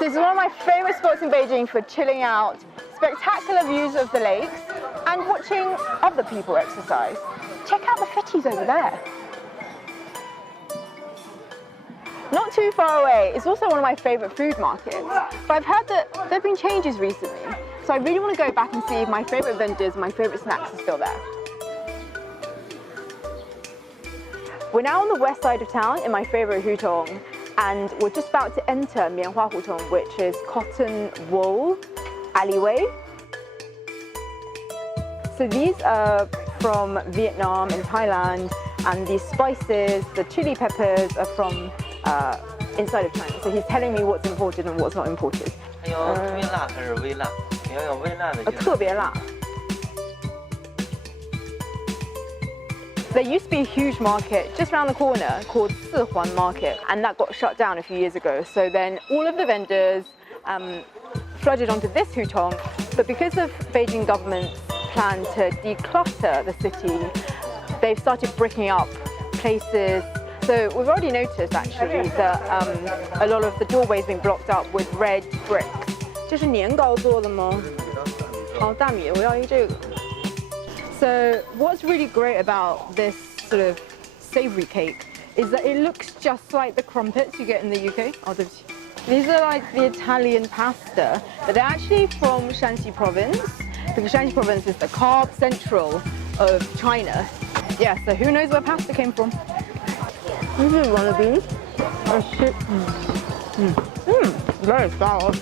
So this is one of my favorite spots in Beijing for chilling out, spectacular views of the lakes, and watching other people exercise. Check out the fitties over there. Not too far away, it's also one of my favorite food markets, but I've heard that there have been changes recently, so I really want to go back and see if my favorite vendors, my favorite snacks are still there. We're now on the west side of town in my favorite hutong, and we're just about to enter Mianhua Hutong, which is cotton wool alleyway. So these are from Vietnam and Thailand, and these spices, the chili peppers, are from inside of China. So he's telling me what's imported and what's not imported. 还有特别辣还是微辣？你要有微辣的。特别辣。There used to be a huge market just around the corner called Sihuan Market, and that got shut down a few years ago. So then all of the vendors flooded onto this hutong, but because of Beijing government's plan to declutter the city, they've started bricking up places. So we've already noticed actually that a lot of the doorways being blocked up with red bricks. 这是年糕做的吗？好，大米，我要一个这个。So what's really great about this sort of savoury cake is that it looks just like the crumpets you get in the UK. Oh, these are like the Italian pasta, but they're actually from Shanxi province, because Shanxi province is the carb central of China. Yeah, so who knows where pasta came from? This is one of these. Oh shit. Very sour.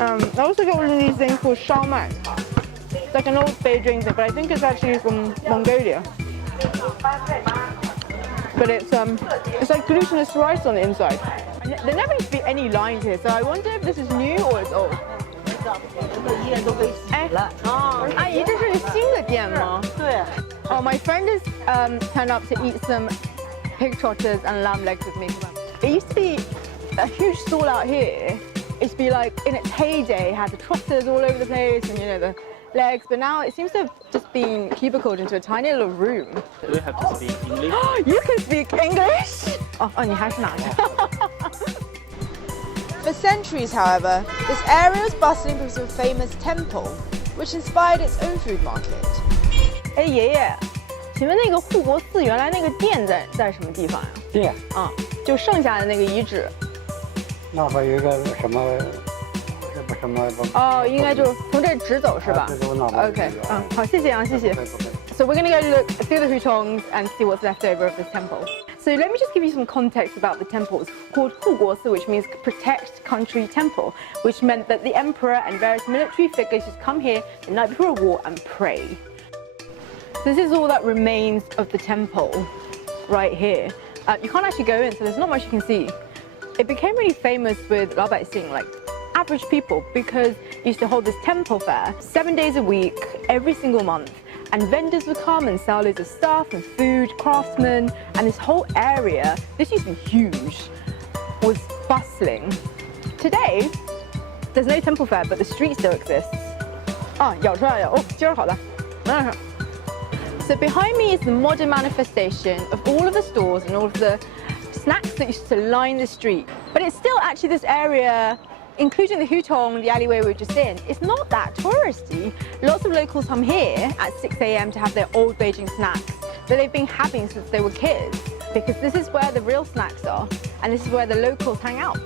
I also got one of these things called xiaomai. It's like an old Beijing thing, but I think it's actually from Mongolia. But it's like glutinous rice on the inside. And there never used to be any lines here, so I wonder if this is new or it's old. 阿姨，这是新的店吗？对。Oh, my friend has turned up to eat some pig trotters and lamb legs with me. It used to be a huge stall out here. It used to be like in its heyday, had the trotters all over the place and the legs, but now it seems to have just been cubicled into a tiny little room. Do we have to speak English? You can speak English? Oh, 你还是拿着。For centuries, however, this area was bustling because of a famous temple, which inspired its own food market. 哎，爷爷，请问那个护国寺原来那个殿在什么地方呀？殿啊，就剩下的那个遗址。那会有一个什么？哦，应该就从这直走是吧 ？OK， 好，谢谢啊，谢谢。So we're gonna go look through the hutongs and see what's left over of this temple. So let me just give you some context about the temple. It's called Huguosi, which means protect country temple, which meant that the emperor and various military figures just come here the night before a war and pray. So this is all that remains of the temple right here. You can't actually go in, so there's not much you can see. It became really famous with 老百姓, like average people, because it used to hold this temple fair 7 days a week, every single month. And vendors would come and sell loads of stuff and food, craftsmen, and this whole area, this used to be huge, was bustling. Today, there's no temple fair, but the street still exists. Ah, 咬出来了，哦，今儿好了，拿上。So behind me is the modern manifestation of all of the stores and all of the snacks that used to line the street. But it's still actually this area, including the hutong, the alleyway we were just in, it's not that touristy. Lots of locals come here at 6 a.m. to have their old Beijing snacks that they've been having since they were kids, because this is where the real snacks are, and this is where the locals hang out.